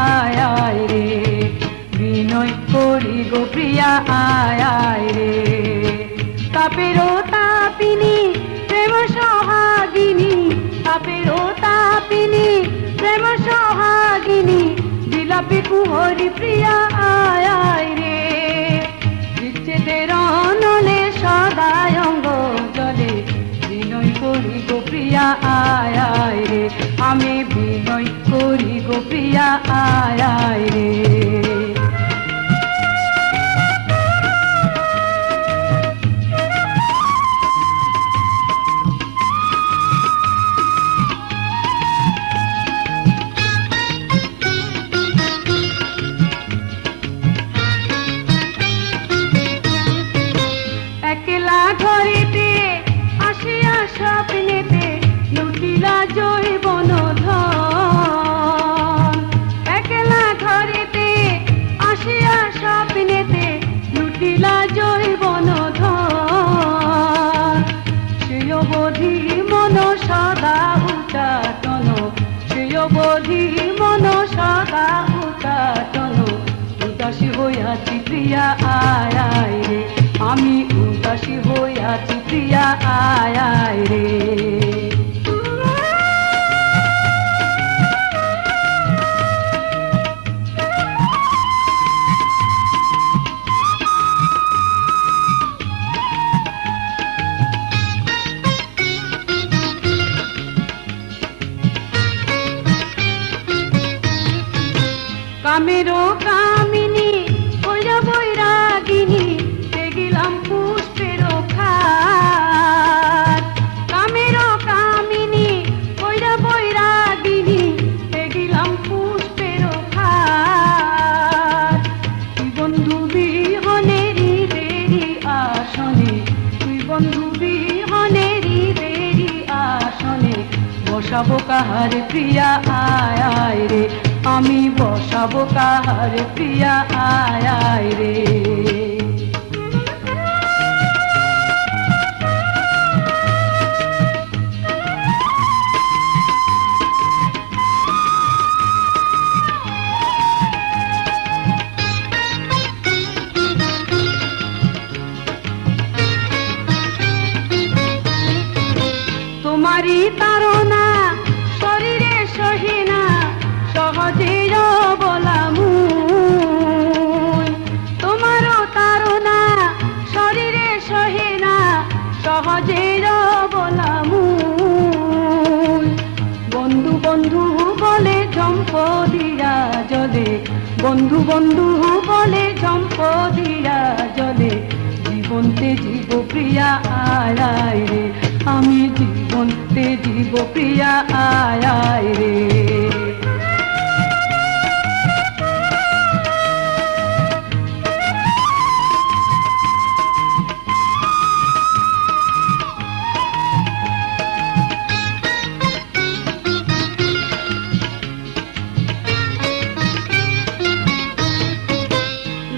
আয় আয় রে, বিনয় করি গো প্রিয়া আয় আয় রে। তাপেরও তাপিনী প্রেম সোহাগিনী, তাপেরও তাপিনী প্রেম সোহাগিনী, বিলাপে কুহরি প্রিয়া আয় আয় রে। বিচ্ছেদের অনলে সদায় অঙ্গ জলে, বিনয় করি গো প্রিয়া আয় আয় রে, আমি বিনয় করি গো প্রিয়া আয় আয় রে। একলা ঘরেতে আসিয়া স্বপ্নেতে লুটিলা জৈবন ধন, একলা ঘরেতে আসিয়া স্বপ্নেতে লুটিলা জৈবন ধন। সেই অবধি মন সদা উচাটন, সেই অবধি মন সদা উচাটন, উদাসী হইয়াছি প্রিয়া আয় আয় রে, আমি উদাসী হইয়াছি প্রিয়া আয় আয় রে। কামেরও কামিনী কইরা বৈরাগিনী, দেখিলাম পুষ্পেরও খাট। কামেরও কামিনী কইরা বৈরাগিনী, দেখিলাম পুষ্পেরও খাট। তুই বন্ধু বিহনেরি দেরি আসনে, তুই বন্ধু বিহনেরি দেরি আসনে, বসাবো কাহারে প্রিয়া আয় আয় রে, আমি বসাবো কাহারে প্রিয়া আয় আয় রে। তোমারি তাড়না শরীরে সহে না, সহজে বলাম তোমারও তাড়না শরীরে সহে না, সহজে বলাম। বন্ধু বন্ধু বলে ঝম্প দিয়া জলে, বন্ধু বন্ধু বলে ঝম্প দিয়া জলে, জীবনতে জীব প্রিয়া আয় আয় রে, আমি জীবনতে জীব প্রিয়া আয় আয় রে।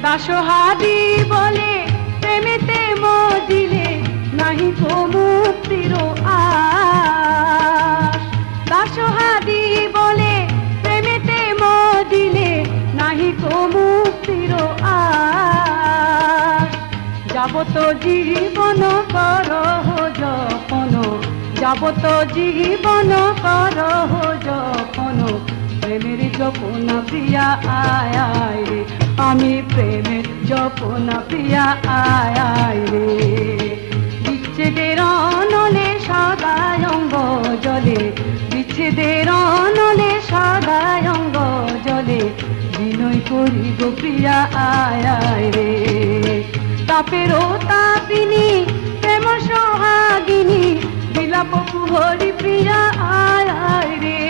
দাসহাদি বলে প্রেমেতে মজিলে, নাহি তো মুক্তির আশ। দাসহাদি বলে প্রেমেতে মজিলে, নাহি তো মুক্তির আশ। যাবত জীবন করহ যপন, যাবত জীবন করহ যপন, প্রেমের জপনা প্রিয়া আয় আয় রে, আমি প্রেমের জপনা প্রিয়া আয় আয় রে। বিচ্ছেদের অনলে সদায় অঙ্গ জলে, বিচ্ছেদের অনলে সদায় অঙ্গ জলে, বিনয় করি গো প্রিয়া আয় আয় রে। তাপেরও তাপিনী প্রেম সোহাগিনী, বিলাপ কুহরি প্রিয়া আয় আয় রে।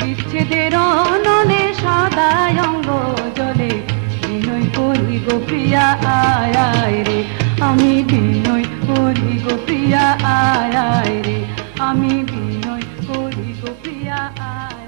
বিচ্ছেদের অনলে সদায় অঙ্গ জলে, বিনয় করি গো প্রিয়া আয় আয় রে, আমি বিনয় করি গো প্রিয়া আয় আয় রে, আমি বিনয় করি গো প্রিয়া আয়।